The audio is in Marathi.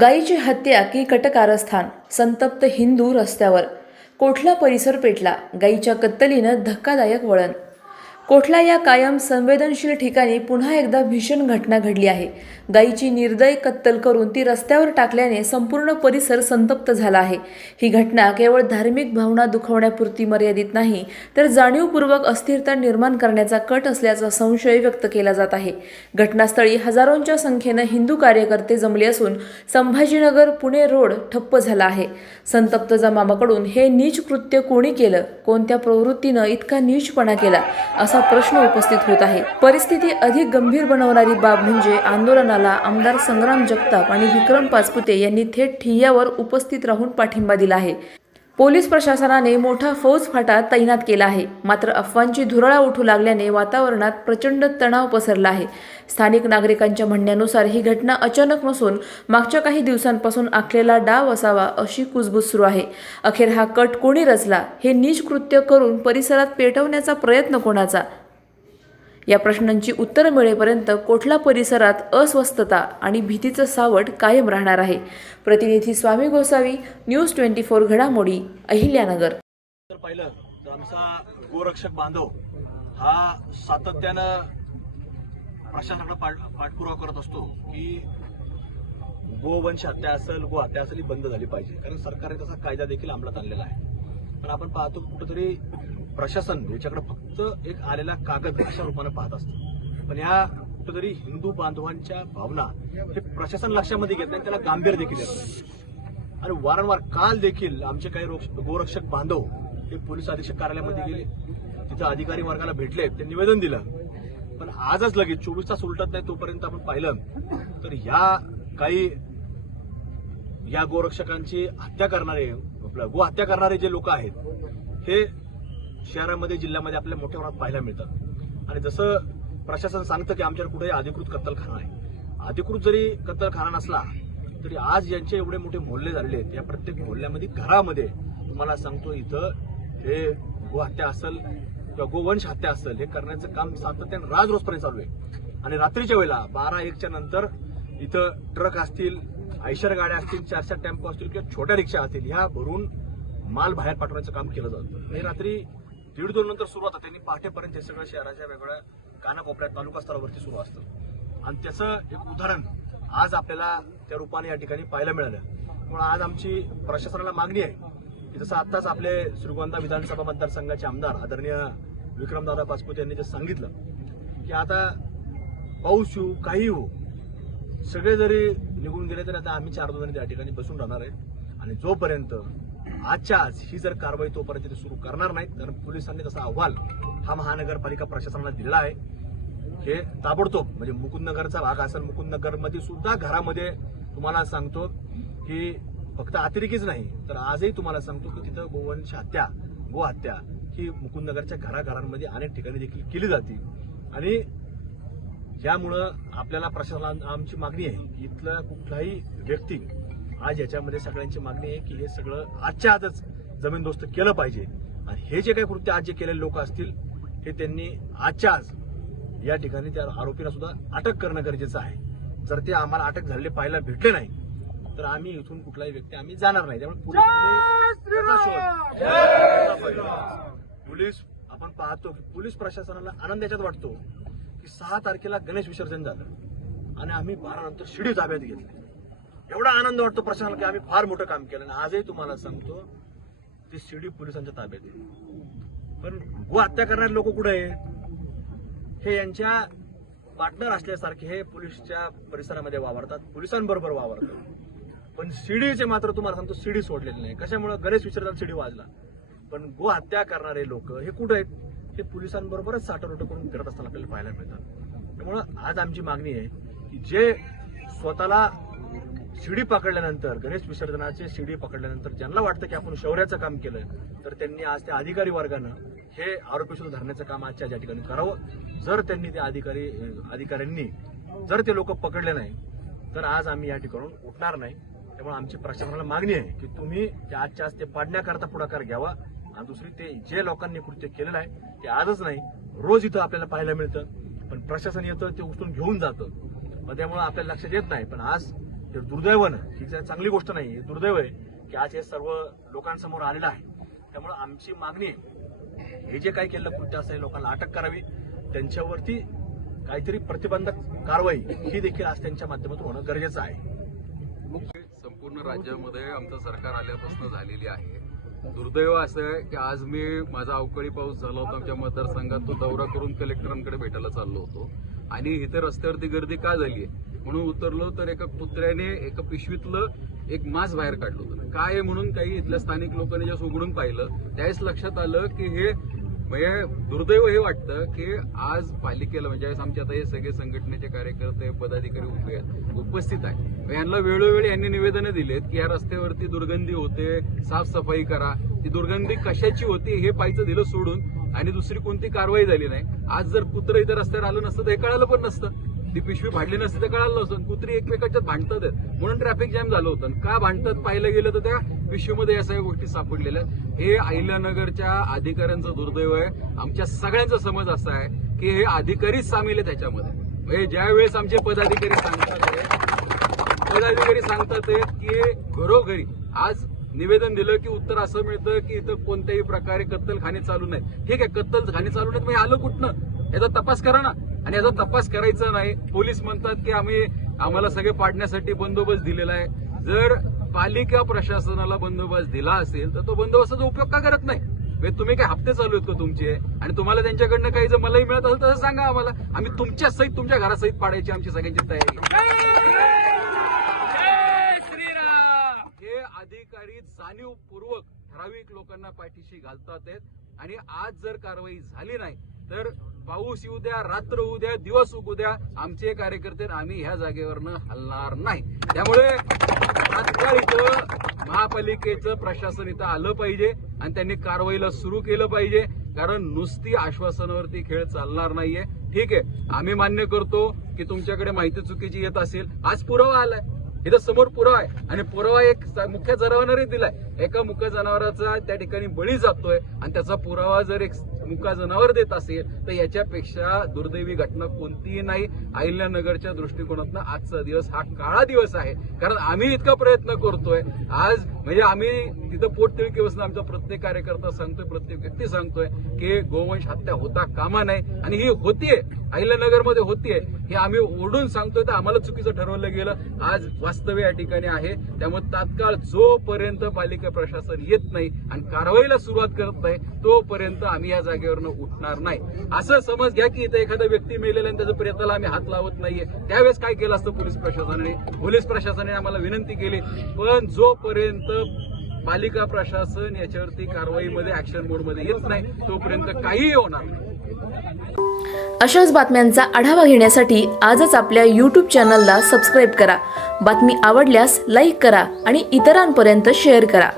गायीची हत्या की कटकारस्थान संतप्त हिंदू रस्त्यावर. कोठला परिसर पेटला? गायीच्या कत्तलीनं धक्कादायक वळण कोठला या कायम संवेदनशील ठिकाणी पुन्हा एकदा भीषण घटना घडली आहे? गायीची निर्दय कत्तल करून ती रस्त्यावर टाकल्याने संपूर्ण परिसर संतप्त झाला आहे. ही घटना केवळ धार्मिक भावना दुखवण्यापुरती मर्यादित नाही तर जाणीवपूर्वक अस्थिरता निर्माण करण्याचा कट असल्याचा संशय व्यक्त केला जात आहे. घटनास्थळी हजारोंच्या संख्येनं हिंदू कार्यकर्ते जमले असून संभाजीनगर पुणे रोड ठप्प झाला आहे. संतप्त जमावाकडून हे नीच कृत्य कोणी केलं? कोणत्या प्रवृत्तीनं इतका नीचपणा केला? असं प्रश्न उपस्थित होत आहे. परिस्थिती अधिक गंभीर बनवणारी बाब म्हणजे आंदोलनाला आमदार संग्राम जगताप आणि विक्रम पाचपुते यांनी थेट ठिय्यावर उपस्थित राहून पाठिंबा दिला आहे. पोलीस प्रशासनाने मोठा फौज फाटा तैनात केला आहे. मात्र अफवांची धुरळा उठू लागल्याने वातावरणात प्रचंड तणाव पसरला आहे. स्थानिक नागरिकांच्या म्हणण्यानुसार ही घटना अचानक नसून मागच्या काही दिवसांपासून आखलेला डाव असावा अशी कुजबूज सुरू आहे. अखेर हा कट कोणी रचला हे निष्कृत्य करून परिसरात पेटवण्याचा प्रयत्न कोणाचा? या प्रश्नांची उत्तरं मिळेपर्यंत कोठला परिसरात अस्वस्थता आणि भीतीचं सावट कायम राहणार आहे? प्रतिनिधी Swami Gosavi news twenty four घडामोडी अहिल्यानगर. जर पाहिलं तर आमचा गोरक्षक बांधव हा सातत्यानं प्रशासनाकडे पाठ पाठपुरावा करत असतो की गोवंश हत्या असेल गो हत्या असेल ही बंद झाली पाहिजे. कारण सरकारने तसा कायदा देखील अंमलात आणलेला आहे. पण आपण पाहतो कुठंतरी कुठेतरी प्रशासन याच्याकडे फक्त एक आलेला कागद अशा रूपानं पाहत असतं. पण या कुठेतरी हिंदू बांधवांच्या भावना हे प्रशासन लक्षामध्ये घेत नाही त्याला गांभीर्य देखील येत नाही. आणि वारंवार काल देखील आमचे काही रोक्ष- गोरक्षक बांधव हे पोलीस अधीक्षक कार्यालयामध्ये गेले. तिथं अधिकारी वर्गाला भेटले ते निवेदन दिलं. पण आजच लगेच चोवीस तास उलटत नाही तोपर्यंत आपण पाहिलं तर या काही या गोरक्षकांची हत्या करणारे आपलं गो हत्या करणारे जे लोक आहेत हे शहरामध्ये जिल्ह्यामध्ये आपल्याला मोठ्या प्रमाणात पाहायला मिळतात आणि जसं प्रशासन सांगतं की आमच्याकडे कुठेही अधिकृत कत्तलखाना आहे अधिकृत जरी कत्तलखाना नसला तरी आज यांचे एवढे मोठे मोहल्ले झालेले आहेत. या प्रत्येक मोहल्ल्यामध्ये घरामध्ये तुम्हाला सांगतो इथं हे गोहत्या असेल किंवा गोवंश हत्या असेल हे करण्याचं काम सातत्याने राज रोजपर्यंत चालू आहे. आणि रात्रीच्या वेळेला बारा एकच्या नंतर इथं ट्रक असतील आयशर गाड्या असतील चार चार टेम्पो असतील किंवा छोट्या रिक्षा असतील ह्या भरून माल बाहेर पाठवण्याचं काम केलं जातं. हे रात्री दीड दोन नंतर सुरू होतं. त्यांनी पहाटेपर्यंत हे सगळं शहराच्या वेगळ्या कानाकोपऱ्यात तालुका स्तरावरती सुरू असतं. आणि त्याचं एक उदाहरण आज आपल्याला त्या रूपाने या ठिकाणी पाहायला मिळालं. म्हणून आज आमची प्रशासनाला मागणी आहे की जसं आत्ताच आपले श्रीगोंदा विधानसभा मतदारसंघाचे आमदार आदरणीय विक्रमदादा पाचपुते यांनी जे सांगितलं की आता पाऊस येऊ काही हो सगळे जरी निघून गेले तरी आता आम्ही चार दोन त्या ठिकाणी बसून राहणार आहे. आणि जोपर्यंत आजच्या आज ही जर कारवाई तोपर्यंत ते सुरू करणार नाहीत कारण पोलिसांनी तसा अहवाल हा महानगरपालिका प्रशासनाला दिला आहे. हे ताबडतोब म्हणजे मुकुंदनगरचा भाग असेल मुकुंदनगरमध्ये सुद्धा घरामध्ये तुम्हाला सांगतो की फक्त अतिरेकीच नाही तर आजही तुम्हाला सांगतो की तिथं गोवंश हत्या गो हत्या ही मुकुंदनगरच्या घराघरांमध्ये अनेक ठिकाणी देखील केली जाते. आणि यामुळं आपल्याला प्रशासनाला आमची मागणी आहे की इथला कुठलाही व्यक्ती आज याच्यामध्ये सगळ्यांची मागणी आहे की हे सगळं आजच्या आजच जमीनदोस्त केलं पाहिजे. आणि हे जे काही कृत्य आज जे केलेले लोक असतील हे त्यांनी आजच्या आज या ठिकाणी त्या आरोपीला सुद्धा अटक करणं गरजेचं आहे. जर ते आम्हाला अटक झालेले पाहायला भेटले नाही तर आम्ही इथून कुठलाही व्यक्ती आम्ही जाणार नाही. त्यामुळे पोलीस आपण पाहतो की पोलीस प्रशासनाला आनंद याच्यात वाटतो की सहा तारखेला गणेश विसर्जन झालं. आणि आम्ही बारा नंतर शिडी ताब्यात घेतली. एवढा आनंद वाटतो प्रशासनाला की आम्ही फार मोठं काम केलं आणि आजही तुम्हाला सांगतो ते शिडी पोलिसांच्या ताब्यात आहे. पण गो हत्या करणारे लोक कुठे आहे? हे यांच्या पार्टनर असल्यासारखे हे पोलिसच्या परिसरामध्ये वावरतात. पोलिसांबरोबर वावरतात. पण शिडीचे मात्र तुम्हाला सांगतो शिडी सोडलेली नाही. कशामुळे? गणेश विसर्जन शिडी वाजला. पण गो हत्या करणारे लोक हे कुठे आहेत? हे पोलिसांबरोबरच साठवरोट करून फिरत असताना आपल्याला पाहायला मिळतात. त्यामुळं आज आमची मागणी आहे की जे स्वतःला शिडी पकडल्यानंतर गणेश विसर्जनाचे शिडी पकडल्यानंतर ज्यांना वाटतं की आपण शौर्याचं काम केलं तर त्यांनी आज त्या अधिकारी वर्गानं हे आरोपी सुद्धा धरण्याचं काम आजच्या ज्या ठिकाणी करावं. जर त्यांनी त्या अधिकारी अधिकाऱ्यांनी जर ते लोक पकडले नाही तर आज आम्ही या ठिकाणून उठणार नाही. त्यामुळे आमची प्रशासनाला मागणी आहे की तुम्ही ते आजच्या आज ते पाडण्याकरता पुढाकार घ्यावा. आणि दुसरी ते जे लोकांनी कृत्य केलेलं आहे ते आजच नाही रोज इथं आपल्याला पाहायला मिळतं. पण प्रशासन येतं ते उचलून घेऊन जातं. मग त्यामुळे आपल्याला लक्षात येत नाही. पण आज तर दुर्दैवानं ही जर चांगली गोष्ट नाही. ही दुर्दैव आहे की आज हे सर्व लोकांसमोर आलेलं आहे. त्यामुळे आमची मागणी आहे हे जे काही केलेलं कृत्य असेल लोकांना अटक करावी. त्यांच्यावरती काहीतरी प्रतिबंधक कारवाई ही देखील आज त्यांच्या माध्यमातून होणं गरजेचं आहे. संपूर्ण राज्यामध्ये आमचं सरकार आल्यापासून झालेली आहे. दुर्दैव असं आहे की आज मी माझा अवकाळी पाऊस झाला होता आमच्या मतदारसंघात तो दौरा करून कलेक्टरांकडे भेटायला चाललो होतो. आणि इथे रस्त्यावरती गर्दी का झाली आहे? म्हणून उतरलो तर एका कुत्र्याने एका पिशवीतलं एक मास बाहेर काढलं होतं. काय आहे म्हणून काही इथल्या स्थानिक लोकांनी जेव्हा उघडून पाहिलं त्यावेळेस लक्षात आलं की हे म्हणजे दुर्दैव हे वाटतं की आज पालिकेला म्हणजे आमचे आता हे सगळे संघटनेचे कार्यकर्ते पदाधिकारी उभे आहेत उपस्थित आहेत. यांना वेळोवेळी यांनी निवेदनं दिलेत की या रस्त्यावरती दुर्गंधी होते साफसफाई करा. ती दुर्गंधी कशाची होती हे पाहिजे दिलं सोडून आणि दुसरी कोणती कारवाई झाली नाही. आज जर कुत्र इथं रस्त्यावर आलं नसतं तर हे कळालं पण नसतं. ती पिशवी भाडली नसती तर कळालं नसतं. कुत्री एकमेकाच्यात भांडतात. आहेत म्हणून ट्रॅफिक जॅम झालं होतं. का भांडतात? पाहिलं गेलं तर त्या पिशवीमध्ये या सगळ्या गोष्टी सापडलेल्या हे अहिल्यानगरच्या अधिकाऱ्यांचं दुर्दैव आहे. आमच्या सगळ्यांचा समज असा आहे की हे अधिकारीच सामील आहे त्याच्यामध्ये. म्हणजे ज्यावेळेस आमचे पदाधिकारी सांगतात पदाधिकारी सांगतात की घरोघरी आज निवेदन दिलं की उत्तर असं मिळतं की इथं कोणत्याही प्रकारे कत्तलखाने चालू नाही ठीक आहे कत्तलखाने चालू नाहीत म्हणजे आलं कुठनं? याचा तपास करा ना. आणि याचा तपास करायचा नाही. पोलीस म्हणतात की आम्ही आम्हाला सगळे पाडण्यासाठी बंदोबस्त दिलेला आहे. जर पालिका प्रशासनाला बंदोबस्त दिला असेल तर तो बंदोबस्ताचा उपयोग का करत नाही? म्हणजे तुम्ही काय हप्ते चालू आहेत का तुमचे? आणि तुम्हाला त्यांच्याकडनं काही जर मलाही मिळत असेल तसं सांगा आम्हाला. आम्ही तुमच्या सहित तुमच्या घरासहित पाडायची आमची सगळ्यांची तयारी. हे अधिकारी जाणीवपूर्वक ठराविक लोकांना पाठीशी घालतात आहेत. आणि आज जर कारवाई झाली नाही तर पाऊस येऊ द्या रात्र होऊ द्या दिवस उगू द्या आमचे कार्यकर्ते आम्ही ह्या जागेवरनं हलणार नाही. त्यामुळे तात्काळ इथं महापालिकेचं प्रशासन इथं आलं पाहिजे आणि त्यांनी कारवाईला सुरू केलं पाहिजे. कारण नुसती आश्वासनावरती खेळ चालणार नाहीये. ठीक आहे आम्ही मान्य करतो की तुमच्याकडे माहिती चुकीची येत असेल. आज पुरावा आलाय. इथं समोर पुरावा आहे. आणि पुरावा एक मुख्य जनावरांनी दिलाय. एका मुख्य जनावराचा त्या ठिकाणी बळी जातोय आणि त्याचा पुरावा जर एक मुका जनावर देत असेल तर याच्यापेक्षा दुर्दैवी घटना कोणतीही नाही. अहिल्यानगरच्या दृष्टिकोनातनं आजचा दिवस हा काळा दिवस आहे. कारण आम्ही इतका प्रयत्न करतोय. आज म्हणजे आम्ही तिथं पोटतिळकीपासून आमचा प्रत्येक कार्यकर्ता सांगतोय प्रत्येक व्यक्ती सांगतोय की गोवंश हत्या होता कामा नाही आणि ही होतीये अहिल्यानगरमध्ये होतीये. हे आम्ही ओढून सांगतोय तर आम्हाला चुकीचं ठरवलं गेलं. आज वास्तव्य या ठिकाणी आहे. त्यामुळे तात्काळ जोपर्यंत पालिका प्रशासन येत नाही आणि कारवाईला सुरुवात करत नाही तोपर्यंत आम्ही या जागेवरनं उठणार नाही. असं समज घ्या की इथं एखादा व्यक्ती मेलेला आणि त्याच्या प्रयत्नाला आम्ही हात लावत नाहीये. त्यावेळेस काय केलं असतं पोलीस प्रशासनाने? पोलीस प्रशासनाने आम्हाला विनंती केली. पण जोपर्यंत पालिका प्रशासन याच्यावरती कारवाईमध्ये ऍक्शन मोडमध्ये येत नाही तोपर्यंत काहीही होणार नाही. अशाच बातम्यांचा आढावा घेण्यासाठी आजच आपल्या यूट्यूब चॅनलला सबस्क्राईब करा. बातमी आवडल्यास लाईक करा आणि इतरांपर्यंत शेअर करा.